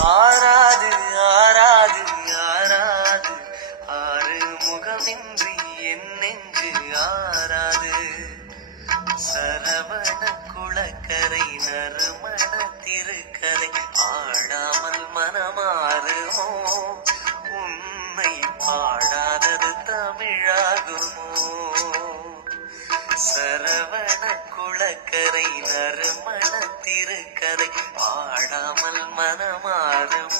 ஆராது ஆராது ஆராது ஆறு முகமின்றி என் நெஞ்சு ஆராது. சரவண குளக்கரை நறுமண திருக்கரை ஆடாமல் மனமாறுமோ? உன்னை பாடாதது தமிழாகுமோ? சரவண குளக்கரை நறுமண திருக்கரை பாடாமல் மனமாறுமோ?